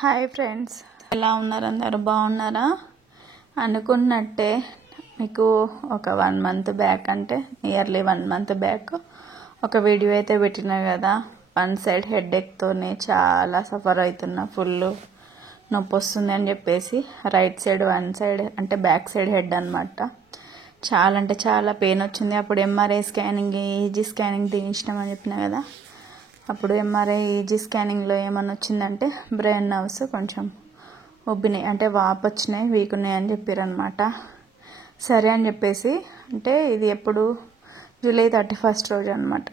Hi friends, ఎలా ఉన్నారు? అందరు బాగున్నారా? అనుకున్నట్టే మీకు ఒక 1 మంత్ బ్యాక్, అంటే నియర్లీ 1 మంత్ బ్యాక్ ఒక వీడియో అయితే పెట్టినా కదా. వన్ సైడ్ హెడేక్తోనే చాలా సఫర్ అవుతున్నా, ఫుల్ నొప్పి వస్తుంది అని చెప్పేసి. రైట్ సైడ్ వన్ సైడ్ అంటే బ్యాక్ సైడ్ హెడ్ అనమాట. చాలా అంటే చాలా పెయిన్ వచ్చింది. అప్పుడు ఎంఆర్ఐ స్కానింగ్, ఈజీ స్కానింగ్ తీయించినామని చెప్పినా కదా. అప్పుడు ఎంఆర్ఐ ఈజీ స్కానింగ్లో ఏమని వచ్చిందంటే బ్రెయిన్ నర్వ్స్ కొంచెం ఉబ్బినాయి, అంటే వాపు వచ్చినాయి, వీక్ ఉన్నాయి అని చెప్పారనమాట. సరే అని చెప్పేసి, అంటే ఇది ఎప్పుడు జూలై 31 రోజు అనమాట.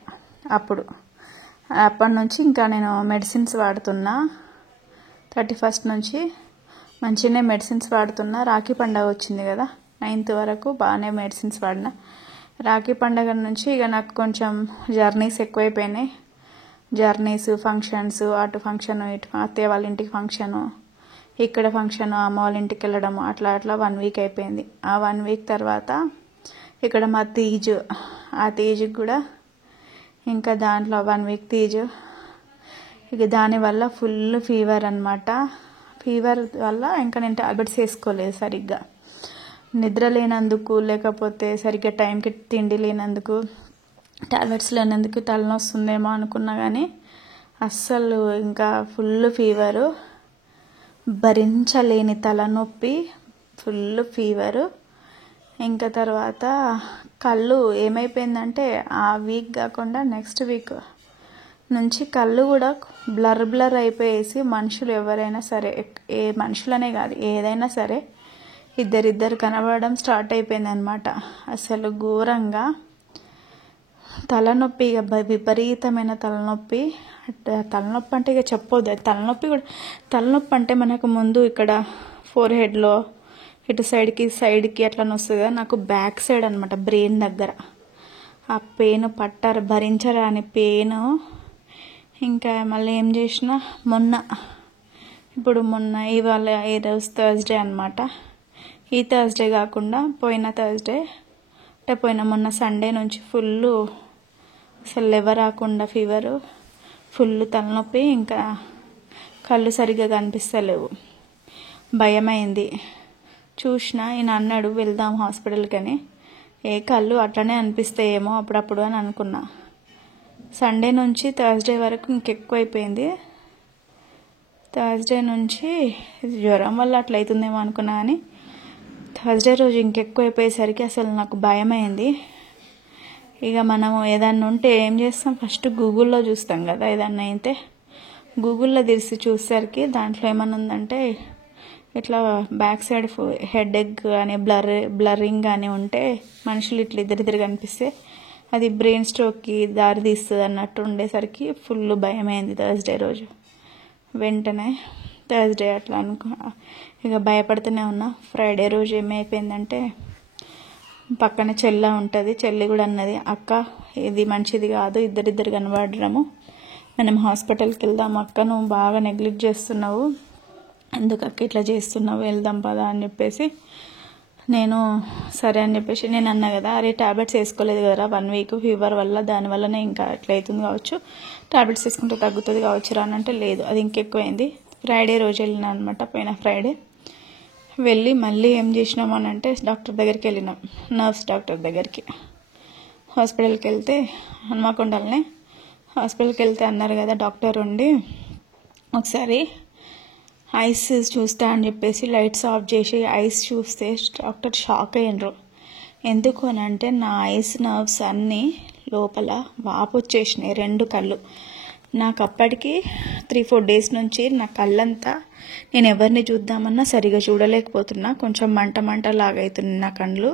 అప్పటి నుంచి ఇంకా నేను మెడిసిన్స్ వాడుతున్నా. 31 నుంచి మంచిగానే మెడిసిన్స్ వాడుతున్నా. రాఖీ పండగ వచ్చింది కదా, 9th వరకు బాగానే మెడిసిన్స్ వాడినా. రాఖీ పండగ నుంచి ఇక నాకు కొంచెం జర్నీస్ ఎక్కువైపోయినాయి. జర్నీస్, ఫంక్షన్స్, అటు ఫంక్షన్, ఇటు అత్తయ్య వాళ్ళ ఇంటికి ఫంక్షను, ఇక్కడ ఫంక్షన్, అమ్మ వాళ్ళ ఇంటికి వెళ్ళడము, అట్లా 1 వీక్ అయిపోయింది. ఆ 1 వీక్ తర్వాత ఇక్కడ మా తీజ్, ఆ తీజ్కి కూడా ఇంకా దాంట్లో 1 వీక్ తీజ్. ఇక దానివల్ల ఫుల్ ఫీవర్ అనమాట. ఫీవర్ వల్ల ఇంకా నేను టాబ్లెట్స్ వేసుకోలేదు సరిగ్గా. నిద్ర లేనందుకు, లేకపోతే సరిగ్గా టైంకి తిండి లేనందుకు, టాబ్లెట్స్ లేనందుకు తలనొస్తుందేమో అనుకున్నా కానీ అస్సలు ఇంకా ఫుల్ ఫీవరు, భరించలేని తలనొప్పి, ఫుల్ ఫీవరు. ఇంకా తర్వాత కళ్ళు ఏమైపోయిందంటే ఆ వీక్ కాకుండా నెక్స్ట్ వీక్ నుంచి కళ్ళు కూడా బ్లర్ అయిపోయేసి, మనుషులు ఎవరైనా సరే, ఏ మనుషులనే కాదు ఏదైనా సరే ఇద్దరిద్దరు కనబడడం స్టార్ట్ అయిపోయింది అనమాట. అసలు ఘోరంగా తలనొప్పి, ఇక విపరీతమైన తలనొప్పి. తలనొప్పి అంటే ఇక చెప్పొద్దు. తలనొప్పి కూడా, తలనొప్పి అంటే మనకు ముందు ఇక్కడ ఫోర్ హెడ్లో ఇటు సైడ్కి అట్లా వస్తుంది కదా. నాకు బ్యాక్ సైడ్ అనమాట, బ్రెయిన్ దగ్గర ఆ పెయిన్ భరించరాని పెయిన్. ఇంకా మళ్ళీ ఏం చేసిన, మొన్న ఇవాళ ఈరోజు థర్స్డే అనమాట. ఈ థర్స్డే కాకుండా పోయిన థర్స్డే, అంటే మొన్న సండే నుంచి ఫుల్ అసలు లేవరాకుండా ఫీవరు, ఫుల్ తలనొప్పి, ఇంకా కళ్ళు సరిగ్గా కనిపిస్తలేవు. భయమైంది. చూసిన ఈయన అన్నాడు వెళ్దాం హాస్పిటల్కి అని. కళ్ళు అట్లనే అనిపిస్తాయేమో అప్పుడప్పుడు అని అనుకున్నా. సండే నుంచి థర్స్డే వరకు ఇంకెక్కువ అయిపోయింది. థర్స్డే నుంచి జ్వరం వల్ల అట్లయితుందేమో అనుకున్నా కానీ థర్స్డే రోజు ఇంకెక్కువ అయిపోయేసరికి అసలు నాకు భయమైంది. ఇక మనము ఏదన్నా ఉంటే ఏం చేస్తాం, ఫస్ట్ గూగుల్లో చూస్తాం కదా. ఏదన్నా అయితే గూగుల్లో తీసి చూసేసరికి దాంట్లో ఏమన్నా ఉందంటే ఇట్లా బ్యాక్ సైడ్ హెడేక్ కానీ బ్లరింగ్ కానీ ఉంటే, మనుషులు ఇట్లా ఇద్దరిద్దరు కనిపిస్తే అది బ్రెయిన్ స్ట్రోక్కి దారి తీస్తుంది అన్నట్టు ఉండేసరికి ఫుల్ భయమైంది థర్స్డే రోజు. వెంటనే థర్స్డే అట్లా ఇక భయపడుతూనే ఉన్నా. ఫ్రైడే రోజు ఏమైపోయిందంటే, పక్కన చెల్ల ఉంటుంది, చెల్లి కూడా అన్నది, అక్క ఇది మంచిది కాదు, ఇద్దరిద్దరు కనబడము, మనం హాస్పిటల్కి వెళ్దాం అక్క, నువ్వు బాగా నెగ్లెక్ట్ చేస్తున్నావు, ఎందుకు అక్క ఇట్లా చేస్తున్నావు, వెళ్దాం పదా అని చెప్పేసి నేను సరే అని చెప్పేసి నేను అన్నా కదా. అరే టాబ్లెట్స్ వేసుకోలేదు కదా 1 వీక్ ఫీవర్ వల్ల, దానివల్లనే ఇంకా ఇట్లా అవుతుంది కావచ్చు, టాబ్లెట్స్ వేసుకుంటే తగ్గుతుంది కావచ్చు రా అని అంటే, లేదు అది ఇంకెక్కువైంది. ఫ్రైడే రోజు వెళ్ళినా అనమాట. పోయిన ఫ్రైడే వెళ్ళి మళ్ళీ ఏం చేసినాము అని అంటే డాక్టర్ దగ్గరికి వెళ్ళినాం, నర్వ్స్ డాక్టర్ దగ్గరికి. హాస్పిటల్కి వెళ్తే, హన్మకొండలనే హాస్పిటల్కి వెళ్తే అన్నారు కదా డాక్టర్ ఉండి, ఒకసారి ఐస్ చూస్తా అని చెప్పేసి లైట్స్ ఆఫ్ చేసి ఐస్ చూస్తే డాక్టర్ షాక్ అయ్యిండ్రు. ఎందుకు అని అంటే నా ఐస్ నర్వ్స్ అన్నీ లోపల వాపు వచ్చేసినాయి, 2 కళ్ళు. నాకు అప్పటికి 3-4 డేస్ నుంచి నా కళ్ళంతా, నేను ఎవరిని చూద్దామన్నా సరిగా చూడలేకపోతున్నా, కొంచెం మంట లాగవుతుంది నా కళ్ళు.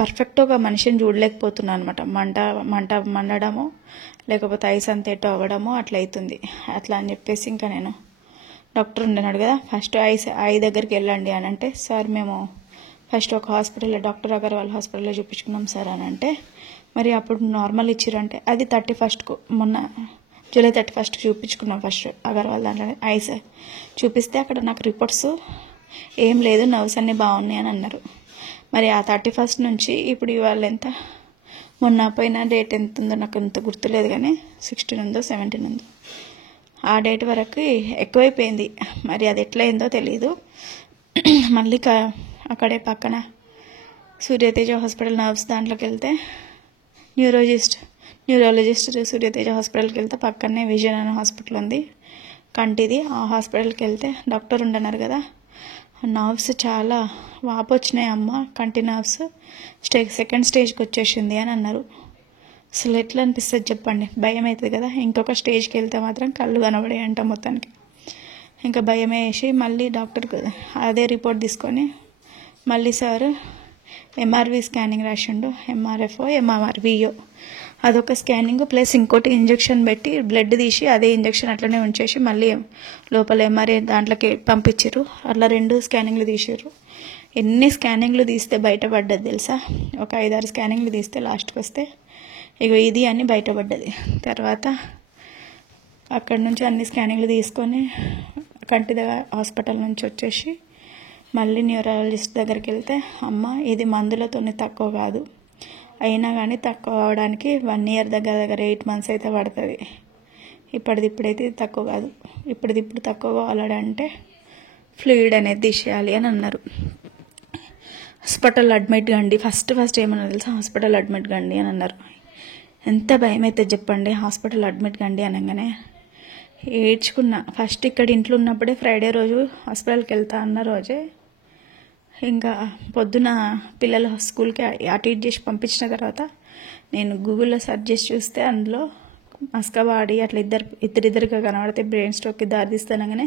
పర్ఫెక్ట్గా మనిషిని చూడలేకపోతున్నా అనమాట. మండడము, లేకపోతే ఐస్ అంతా ఎటో అవ్వడము అట్లా అవుతుంది. అట్లా అని చెప్పేసి ఇంకా నేను, డాక్టర్ ఉండేనాడు కదా, ఫస్ట్ ఐ దగ్గరికి వెళ్ళండి అని అంటే, సార్ మేము ఫస్ట్ ఒక హాస్పిటల్లో, డాక్టర్ అగర్వాల్ హాస్పిటల్లో చూపించుకున్నాం సార్ అని అంటే, మరి అప్పుడు నార్మల్ ఇచ్చిరంటే, అది 31కు మొన్న జూలై 31 చూపించుకున్నాం ఫస్ట్ అగర్వాల్ దాంట్లో ఐస్ చూపిస్తే, అక్కడ నాకు రిపోర్ట్స్ ఏం లేదు, నర్వ్స్ అన్నీ బాగున్నాయి అని అన్నారు. మరి ఆ 31 నుంచి ఇప్పుడు ఇవాళ ఎంత, మొన్న పోయిన డేట్ ఎంత ఉందో నాకు ఎంత గుర్తులేదు కానీ 16 ఉందో 17 ఉందో ఆ డేట్ వరకు ఎక్కువైపోయింది. మరి అది ఎట్లయిందో తెలీదు. మళ్ళీ అక్కడే పక్కన సూర్యతేజ హాస్పిటల్ నర్వ్స్ దాంట్లోకి వెళ్తే న్యూరాలజిస్ట్ సూర్యతేజ హాస్పిటల్కి వెళ్తే పక్కనే విజన్ అనే హాస్పిటల్ ఉంది కంటిది. ఆ హాస్పిటల్కి వెళ్తే డాక్టర్ ఉండన్నారు కదా, నర్వ్స్ చాలా వాపు వచ్చినాయి అమ్మ, కంటి నర్వ్స్ సెకండ్ స్టేజ్కి వచ్చేసింది అని అన్నారు. అసలు ఎట్లా అనిపిస్తుంది చెప్పండి, భయం అవుతుంది కదా. ఇంకొక స్టేజ్కి వెళ్తే మాత్రం కళ్ళు కనబడాయి అంట మొత్తానికి. ఇంకా భయం వేసి మళ్ళీ డాక్టర్కి అదే రిపోర్ట్ తీసుకొని మళ్ళీ సార్ ఎంఆర్వి స్కానింగ్ రాసిండు. ఎంఆర్వియో అదొక స్కానింగ్ ప్లస్ ఇంకోటి ఇంజెక్షన్ పెట్టి బ్లడ్ తీసి అదే ఇంజెక్షన్ అట్లనే ఉంచేసి మళ్ళీ లోపల ఎంఆర్ఐ దాంట్లోకి పంపించారు. అట్లా 2 స్కానింగ్లు తీసారు. ఎన్ని స్కానింగ్లు తీస్తే బయటపడ్డది తెలుసా, ఒక 5-6 స్కానింగ్లు తీస్తే లాస్ట్కి వస్తే ఇగో ఇది అని బయటపడ్డది. తర్వాత అక్కడి నుంచి అన్ని స్కానింగ్లు తీసుకొని కంటి హాస్పిటల్ నుంచి వచ్చేసి మళ్ళీ న్యూరాలజిస్ట్ దగ్గరికి వెళ్తే, అమ్మ ఇది మందులతోనే తక్కువ కాదు, అయినా కానీ తక్కువ అవడానికి 1 year దగ్గర 8 months అయితే పడుతుంది. ఇప్పుడైతే ఇది తక్కువ కాదు, ఇప్పుడు తక్కువ కావాలంటే ఫ్లూయిడ్ అనేది తీసేయాలి అని అన్నారు. హాస్పిటల్ అడ్మిట్ కండి, ఫస్ట్ ఏమన్నా తెలుసా, హాస్పిటల్ అడ్మిట్ కండి అని అన్నారు. ఎంత భయం అయితే చెప్పండి, హాస్పిటల్ అడ్మిట్ కండి అనగానే ఏడ్చుకున్నా. ఫస్ట్ ఇక్కడ ఇంట్లో ఉన్నప్పుడే ఫ్రైడే రోజు హాస్పిటల్కి వెళ్తా అన్న రోజే ఇంకా పొద్దున పిల్లల స్కూల్కి అటు ఇటు చేసి పంపించిన తర్వాత నేను గూగుల్లో సెర్చ్ చేసి చూస్తే అందులో మస్కబాడి అట్లా ఇద్దరిగా కనబడితే బ్రెయిన్ స్ట్రోక్కి దారితీస్తానగానే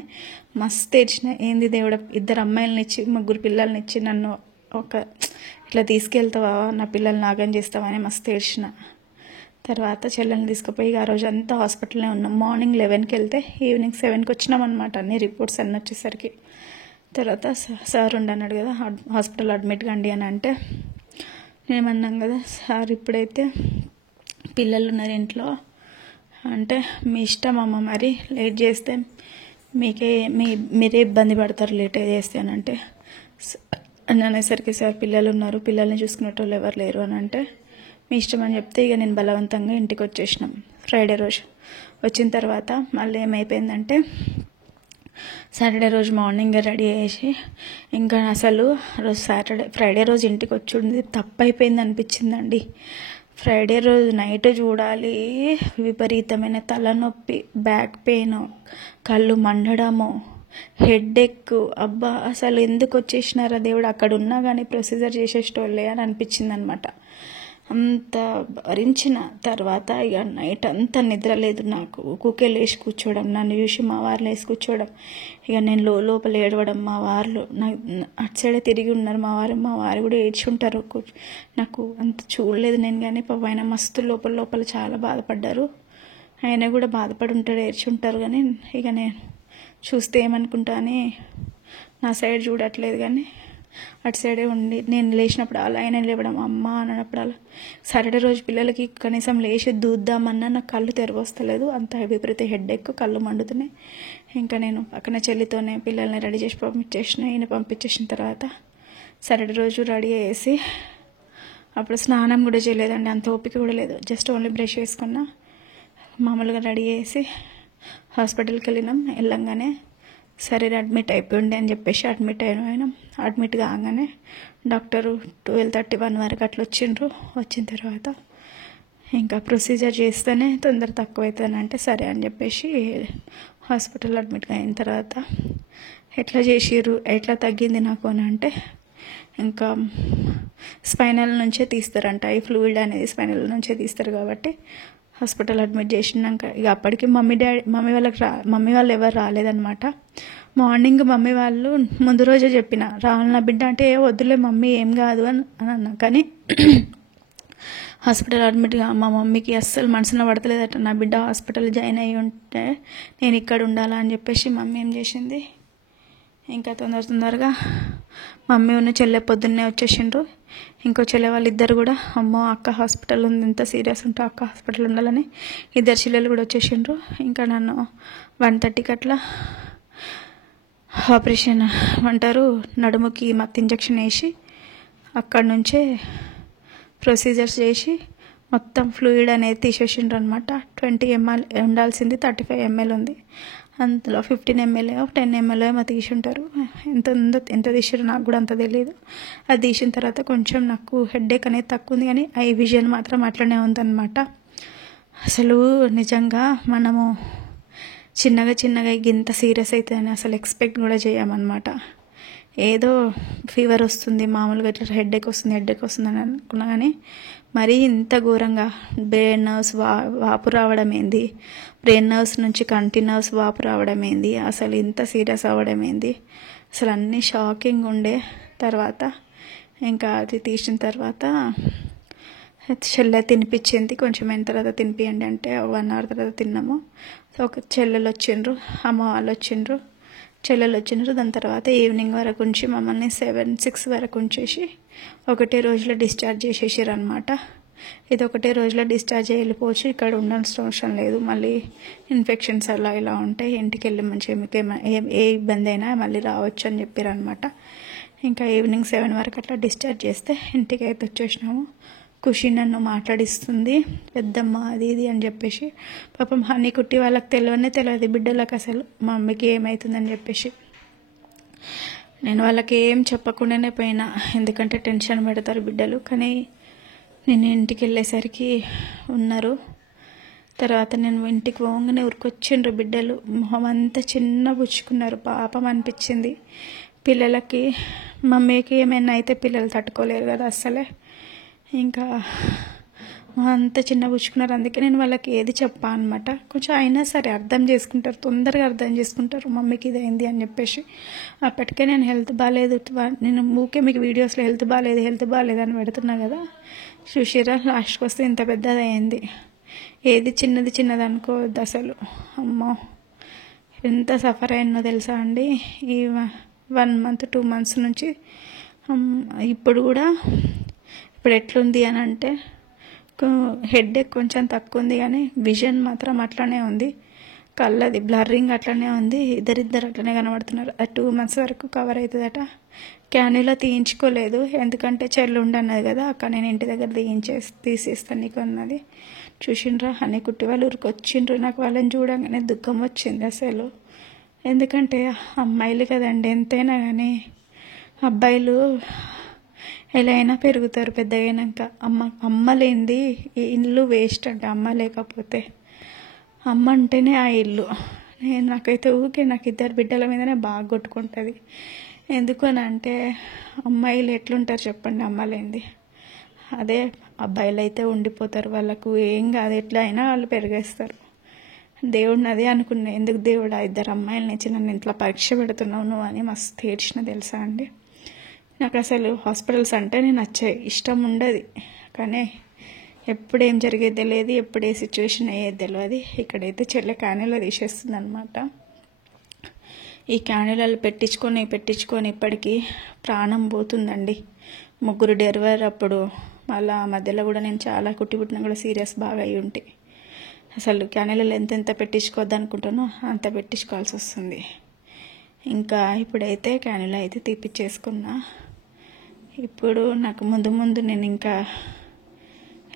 మస్తు ఏడ్చిన. ఏంది దేవుడా, 2 అమ్మాయిలని ఇచ్చి 3 పిల్లల్ని ఇచ్చి నన్ను ఇట్లా తీసుకెళ్తావా, నా పిల్లల్ని నాగం చేస్తావా అని మస్తు ఏడ్చిన. తర్వాత చెల్లెని తీసుకుపోయి ఆ రోజు అంతా హాస్పిటల్నే ఉన్నాం. మార్నింగ్ 11కి వెళ్తే ఈవినింగ్ 7కి వచ్చినాం అనమాట. అన్ని రిపోర్ట్స్ అన్నీ వచ్చేసరికి తర్వాత సార్ ఉండన్నాడు కదా, హాస్పిటల్ అడ్మిట్ కండి అని అంటే నేమన్నాం కదా, సార్ ఇప్పుడైతే పిల్లలు ఉన్నారు ఇంట్లో అంటే మీ ఇష్టం అమ్మ, మరి లేట్ చేస్తే మీరే ఇబ్బంది పడతారు లేట్ చేస్తే అని అంటే అనేసరికి, సార్ పిల్లలు ఉన్నారు, పిల్లల్ని చూసుకునేటోళ్ళు ఎవరు లేరు అని అంటే మీ ఇష్టం అని చెప్తే ఇక నేను బలవంతంగా ఇంటికి వచ్చేసినాం. ఫ్రైడే రోజు వచ్చిన తర్వాత మళ్ళీ ఏమైపోయిందంటే సాటర్డే రోజు మార్నింగ్ రెడీ చేసి ఇంకా అసలు ఫ్రైడే రోజు ఇంటికి వచ్చి తప్పైపోయింది అనిపించిందండి. ఫ్రైడే రోజు నైట్ చూడాలి, విపరీతమైన తలనొప్పి, బ్యాక్ పెయిన్, కళ్ళు మండడము, హెడేక్. అబ్బా అసలు ఎందుకు వచ్చేసినారా దేవుడు, అక్కడ ఉన్నా కానీ ప్రొసీజర్ చేసేటోళ్ళే అని అనిపించింది అనమాట. అంత భరించిన తర్వాత ఇక నైట్ అంతా నిద్ర లేదు నాకు. ఊకే లేచి కూర్చోవడం, నన్ను చూసి మా వారు లేచి కూర్చోవడం, ఇక నేను లోపల ఏడవడం. మా వారు అటు సైడే తిరిగి ఉన్నారు, మా వారు కూడా ఏడ్చుంటారు. నాకు అంత చూడలేదు నేను కానీ పాపం ఆయన మస్తు లోపల చాలా బాధపడ్డారు. ఆయన కూడా బాధపడి ఉంటాడు, ఏడ్చుంటారు. కానీ ఇక నేను చూస్తే ఏమనుకుంటా అని నా సైడ్ చూడట్లేదు, కానీ అటు సైడే ఉండి నేను లేచినప్పుడు అలా ఆయన లేవడం, అమ్మ అన్నప్పుడు అలా. సాటర్డే రోజు పిల్లలకి కనీసం లేచి దూద్దామన్నా నాకు కళ్ళు తెరవస్తలేదు, అంత విపరీత హెడేక్, కళ్ళు మండుతున్నాయి. ఇంకా నేను పక్కన చెల్లితోనే పిల్లల్ని రెడీ చేసి ఈయన పంపించేసిన తర్వాత సాటర్డే రోజు రెడీ చేసి అప్పుడు స్నానం కూడా చేయలేదండి, అంత ఓపిక కూడా లేదు. జస్ట్ ఓన్లీ బ్రష్ వేసుకున్నా, మామూలుగా రెడీ చేసి హాస్పిటల్కి వెళ్ళంగానే సరే అడ్మిట్ అయిపోయింది అని చెప్పేసి అడ్మిట్ అయినా. అడ్మిట్ కాగానే డాక్టరు 12:31 వరకు అట్లా వచ్చిన తర్వాత ఇంకా ప్రొసీజర్ చేస్తేనే తొందర తక్కువ అవుతుందంటే సరే అని చెప్పేసి హాస్పిటల్ అడ్మిట్ అయిన తర్వాత ఎట్లా చేసిర్రు, ఎట్లా తగ్గింది నాకు అని అంటే ఇంకా స్పైనల్ నుంచే తీస్తారంట. ఈ ఫ్లూయిడ్ అనేది స్పైనల్ నుంచే తీస్తారు కాబట్టి హాస్పిటల్ అడ్మిట్ చేసినాక ఇక అప్పటికి మమ్మీ వాళ్ళు ఎవరు రాలేదనమాట. మార్నింగ్ మమ్మీ వాళ్ళు ముందు రోజే చెప్పిన రావాలన్న బిడ్డ అంటే వద్దులే మమ్మీ ఏం కాదు అని అన్నా. కానీ హాస్పిటల్ అడ్మిట్గా మా మమ్మీకి అస్సలు మనసున పడతలేదట, నా బిడ్డ హాస్పిటల్ జాయిన్ అయ్యి ఉంటే నేను ఇక్కడ ఉండాలా అని చెప్పేసి మమ్మీ ఏం చేసింది, ఇంకా తొందరగా మమ్మీ ఉన్న చెల్లె పొద్దున్నే వచ్చేసిండ్రు. ఇంకో చెల్లె వాళ్ళిద్దరు కూడా అమ్మో అక్క హాస్పిటల్ ఉంది, ఎంత సీరియస్ ఉంటే అక్క హాస్పిటల్ ఉండాలని 2 చెల్లెలు కూడా వచ్చేసిండ్రు. ఇంకా నన్ను 1:30కి అట్లా ఆపరేషన్ అంటారు, నడుముకి మత్తు ఇంజక్షన్ వేసి అక్కడి నుంచే ప్రొసీజర్స్ చేసి మొత్తం ఫ్లూయిడ్ అనేది తీసేసిండ్రు అనమాట. 20 ml ఉండాల్సింది 35 ml ఉంది. అందులో 15 ml 10 ml ఏమో తీసుంటారు. ఎంత ఉందో ఎంత తీసారో నాకు కూడా అంత తెలియదు. అది తీసిన తర్వాత కొంచెం నాకు హెడేక్ అనేది తక్కువ ఉంది, కానీ ఐ విజన్ మాత్రం అట్లనే ఉందన్నమాట. అసలు నిజంగా మనము చిన్నగా ఇంత సీరియస్ అవుతుందని అసలు ఎక్స్పెక్ట్ కూడా చేయమన్నమాట. ఏదో ఫీవర్ వస్తుంది, మామూలుగా ఇట్లా హెడేక్ వస్తుంది అని అనుకున్నా, కానీ మరీ ఇంత ఘోరంగా బ్రెయిన్ నర్వ్స్ వాపు రావడం ఏంది, బ్రెయిన్ నర్వ్స్ నుంచి కంటి నర్వ్స్ వాపు రావడం ఏంది, అసలు ఇంత సీరియస్ అవ్వడం ఏంది, అసలు అన్నీ షాకింగ్ ఉండే. తర్వాత ఇంకా అది తీసిన తర్వాత చెల్లె తినిపించింది. కొంచెం అయిన తర్వాత తినిపియండి అంటే 1 hour తర్వాత తిన్నాము. ఒక చెల్లెలు వచ్చిండ్రు, అమ్మ వాళ్ళు వచ్చిండ్రు, చెల్లెలు వచ్చిండ్రు. దాని తర్వాత ఈవినింగ్ వరకు ఉంచి మమ్మల్ని 7-6 వరకు ఉంచేసి ఒకటే రోజులో డిశ్చార్జ్ చేసేసారు అనమాట. ఇది ఒకటే రోజులో డిశ్చార్జ్ వెళ్ళిపోవచ్చు, ఇక్కడ ఉండాల్సిన అవసరం లేదు, మళ్ళీ ఇన్ఫెక్షన్స్ అలా ఇలా ఉంటాయి, ఇంటికి వెళ్ళి మంచిగా మీకు ఏ ఇబ్బంది అయినా మళ్ళీ రావచ్చు అని చెప్పారు అనమాట. ఇంకా ఈవినింగ్ 7 వరకు అట్లా డిశ్చార్జ్ చేస్తే ఇంటికి అయితే వచ్చేసినాము. ఖుషి నన్ను మాట్లాడిస్తుంది, పెద్దమ్మ అది ఇది అని చెప్పేసి. పాపం హనీ కుట్టి వాళ్ళకి తెలియదు బిడ్డలకు అసలు మా మమ్మీకి ఏమవుతుందని చెప్పేసి. నేను వాళ్ళకి ఏం చెప్పకుండానే పోయినా, ఎందుకంటే టెన్షన్ పెడతారు బిడ్డలు. కానీ నేను ఇంటికి వెళ్ళేసరికి ఉన్నారు. తర్వాత నేను ఇంటికి పోగానే ఉరికొచ్చిండ్రు బిడ్డలు, మొహం అంతా చిన్న పుచ్చుకున్నారు. పాపం అనిపించింది పిల్లలకి. మమ్మీకి ఏమైనా అయితే పిల్లలు తట్టుకోలేరు కదా అస్సలే. ఇంకా అంత చిన్న పుచ్చుకున్నారు. అందుకే నేను వాళ్ళకి ఏది చెప్పా అనమాట. కొంచెం అయినా సరే అర్థం చేసుకుంటారు, తొందరగా అర్థం చేసుకుంటారు మమ్మీకి ఇది అయింది అని చెప్పేసి. అప్పటికే నేను హెల్త్ బాగాలేదు, నేను ఊకే మీకు వీడియోస్లో హెల్త్ బాగాలేదు అని పెడుతున్నా కదా, చూసిరా లాస్ట్కి వస్తే ఇంత పెద్దది అయింది. ఏది చిన్నది అనుకోవద్దు అసలు. అమ్మో ఎంత సఫర్ అయినో తెలుసా అండి ఈ 1 month 2 months నుంచి. ఇప్పుడు ఎట్లుంది అని అంటే హెడేక్ కొంచెం తక్కువ ఉంది, కానీ విజన్ మాత్రం అట్లనే ఉంది, కళ్ళది బ్లర్రింగ్ అట్లనే ఉంది. ఇద్దరు అట్లనే కనబడుతున్నారు. 2 months వరకు కవర్ అవుతుందట. క్యాన్యులా తీయించుకోలేదు, ఎందుకంటే చెల్లు ఉండన్నది కదా, అక్కడ నేను ఇంటి దగ్గర తీసేస్తాను నీకు అన్నది. చూసిండ్రా హనీ కుట్టి వాళ్ళు ఊరికి వచ్చిండ్రు. నాకు వాళ్ళని చూడంగానే దుఃఖం వచ్చింది అసలు. ఎందుకంటే అమ్మాయిలు కదండి, ఎంతైనా కానీ అబ్బాయిలు ఎలా అయినా పెరుగుతారు పెద్దగా అయినాక. అమ్మ లేనిది ఈ ఇల్లు వేస్ట్ అంటే, అమ్మ లేకపోతే. అమ్మ అంటేనే ఆ ఇల్లు. నాకైతే నాకు 2 బిడ్డల మీదనే బాగా కొట్టుకుంటుంది. ఎందుకనంటే అమ్మాయిలు ఎట్లుంటారు చెప్పండి అమ్మ లేనిది. అదే అబ్బాయిలు అయితే ఉండిపోతారు, వాళ్ళకు ఏం కాదు, ఎట్లా అయినా వాళ్ళు పెరిగేస్తారు. దేవుడిని అదే అనుకున్నా, ఎందుకు దేవుడు 2 అమ్మాయిలని ఇచ్చి నన్ను ఇంట్లో పరీక్ష పెడుతున్నావు నువ్వు అని మస్తు ఏడ్చిన తెలుసా అండి. నాకు అసలు హాస్పిటల్స్ అంటే నేను ఇష్టం ఉండదు, కానీ ఎప్పుడు ఏం జరిగేది తెలియదు, ఎప్పుడు ఏ సిచ్యువేషన్ అయ్యేది తెలియదు. ఇక్కడైతే చెల్లె క్యాన్యులా తీసేస్తుంది అనమాట. ఈ క్యాన్యులాలు పెట్టించుకొని ఇప్పటికీ ప్రాణం పోతుందండి. 3 డెలివరీ అప్పుడు, మళ్ళీ ఆ మధ్యలో కూడా నేను చాలా పుట్టిన కూడా సీరియస్ బాగా అయ్యి ఉంటే, అసలు క్యాన్యులాలు ఎంత పెట్టించుకోవద్దు అనుకుంటానో అంత పెట్టించుకోవాల్సి వస్తుంది. ఇంకా ఇప్పుడైతే క్యాన్యులా అయితే తీపిచ్చేసుకున్నా. ఇప్పుడు నాకు ముందు నేను ఇంకా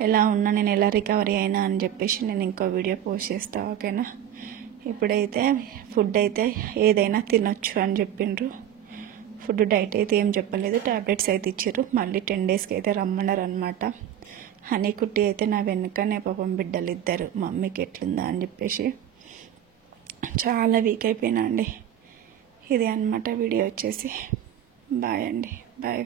ఎలా ఉన్నా, నేను ఎలా రికవరీ అయినా అని చెప్పేసి నేను ఇంకో వీడియో పోస్ట్ చేస్తా, ఓకేనా. ఇప్పుడైతే ఫుడ్ అయితే ఏదైనా తినొచ్చు అని చెప్పిండ్రు. ఫుడ్ డైట్ అయితే ఏం చెప్పలేదు, టాబ్లెట్స్ అయితే ఇచ్చారు. మళ్ళీ 10 daysకి అయితే రమ్మన్నారు అనమాట. హనీ కుట్టి అయితే నా వెనుకనే పాపం బిడ్డలు 2, మమ్మీకి ఎట్లుందా అని చెప్పేసి చాలా వీక్ అయిపోయినా అండి. ఇది అనమాట వీడియో వచ్చేసి. బాయ్ అండి, బాయ్.